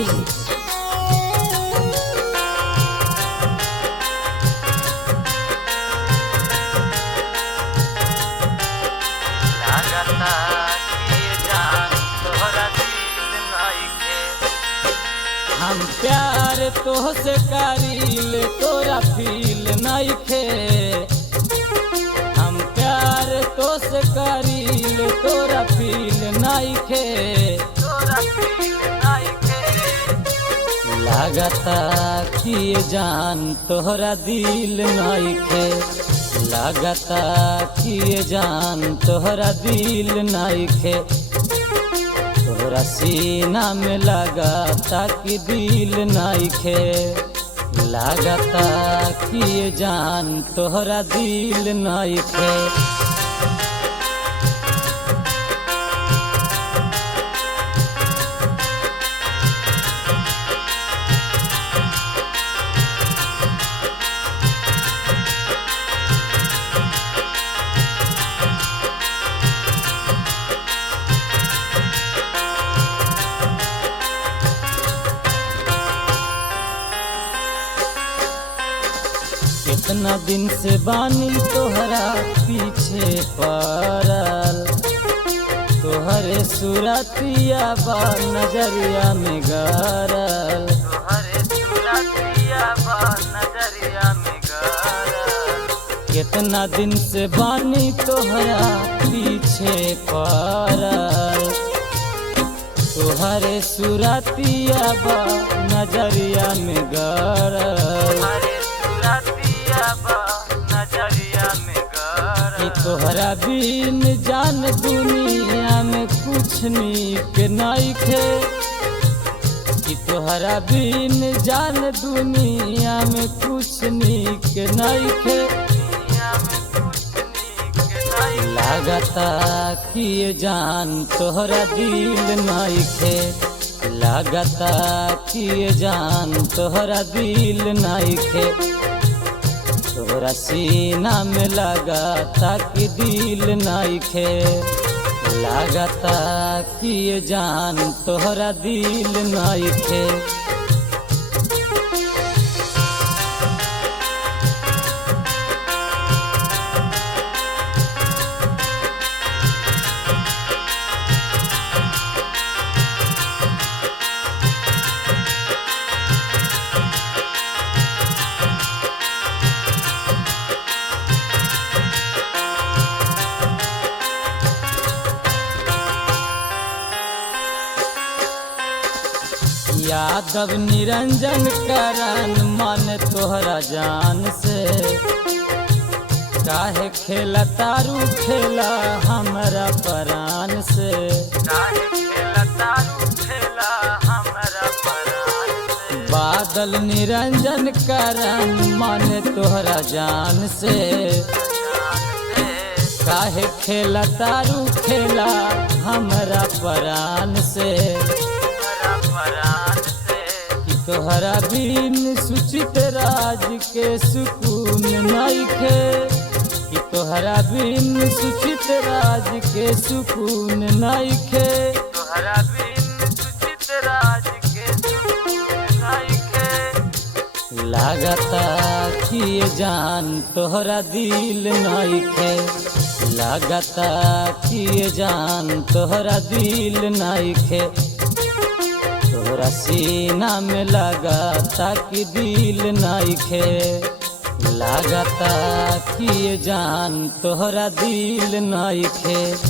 recording. हम प्यार तोहसे करील तोरा फील नइखे। हम प्यार तोहसे करील तोरा फील नइखे। लागता कि ये जान तोहरा दिल नइखे। लागता कि ये जान तोहरा दिल नइखे। तोहरा सीना में लागता कि दिल नइखे। लागता कि ये जान तोहरा दिल नइखे। कितना दिन से बानी तोहरा पीछे पड़ल। तोहरे सूरतिया बा नजरिया में गरल। कितना दिन से बानी तोहरा पीछे पड़ल। तोहरे सूरतिया बा नजरिया में गरल। तोहरा बिन जान दुनिया में कुछ नीक नइखे। कि तोहरा बिन जान दुनिया में कुछ नीक नइखे। लागता कि ये जान तोहरा दिल नइखे। लागता कि ये जान तोहरा दिल नइखे। तोहरा सीना में लागता कि दिल नइखे। लागता कि ये जान तोहरा दिल नइखे। यादव निरंजन करन मन तोहरा जान से। काहे खेला तारू खेला हमरा परान से। बादल निरंजन करन मन तोहरा जान से। काहे खेला तारू खेला हमरा परान से। तोहरा बिन सुचित राज के सुकून नइखे। कि तोहरा बिन सुचित राज के सुकून नइखे। लागता कि ये जान तोहरा दिल नइखे। लागता कि ये जान तोहरा दिल नइखे। तोहरा सीना में लागता कि दिल नइखे। लागता कि ये जान तोहरा दिल नइखे।